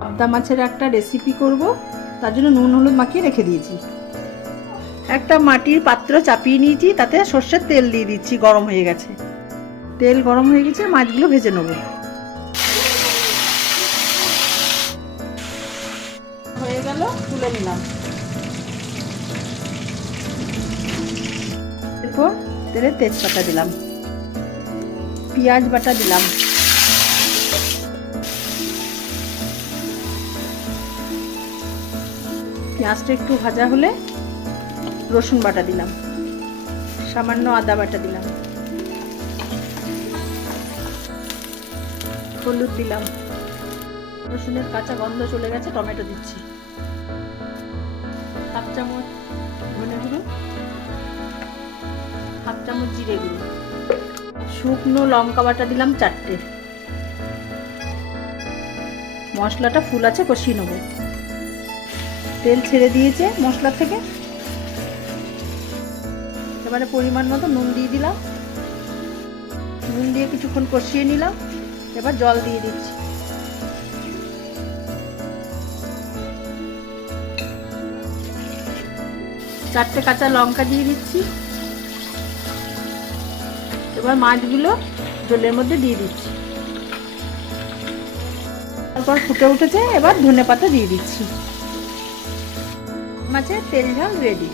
পাবদা মাছের একটা রেসিপি করব। তার জন্য নুন, হলুদ মাখিয়ে রেখে দিয়েছি। একটা মাটির পাত্র চাপিয়ে নিয়েছি, তাতে সর্ষের তেল দিয়ে দিচ্ছি, গরম হয়ে গেছে। তেল গরম হয়ে গেছে, মাছগুলো ভেজে নেব। হয়ে এরপর তেলে তেজপাতা দিলাম। পেঁয়াজ বাটা দিলাম। পেঁয়াজটা একটু ভাজা হলে রসুন বাটা দিলাম। সামান্য আদা বাটা দিলাম। হলুদ দিলাম। রসুনের কাঁচা গন্ধ চলে গেছে, টমেটো দিচ্ছি। হাফ চামচ ধনে গুঁড়ো, হাফ চামচ জিরে গুঁড়ো। শুকনো লঙ্কা বাটা দিলাম চারটে। মশলাটা ফুল আছে, কষিয়ে নেব। তেল ছেড়ে দিয়েছে মশলা থেকে। এবারে পরিমাণ মতো নুন দিয়ে দিলাম। নুন দিয়ে কিছুক্ষণ কষিয়ে নিলাম। এবার জল দিয়ে দিচ্ছি। চারটে কাঁচা লঙ্কা দিয়ে দিচ্ছি। এবার মাছগুলো জলের মধ্যে দিয়ে দিচ্ছি। তারপর ফুটে উঠেছে, এবার ধনে পাতা দিয়ে দিচ্ছি। মাছের তেল ঝাল রেডি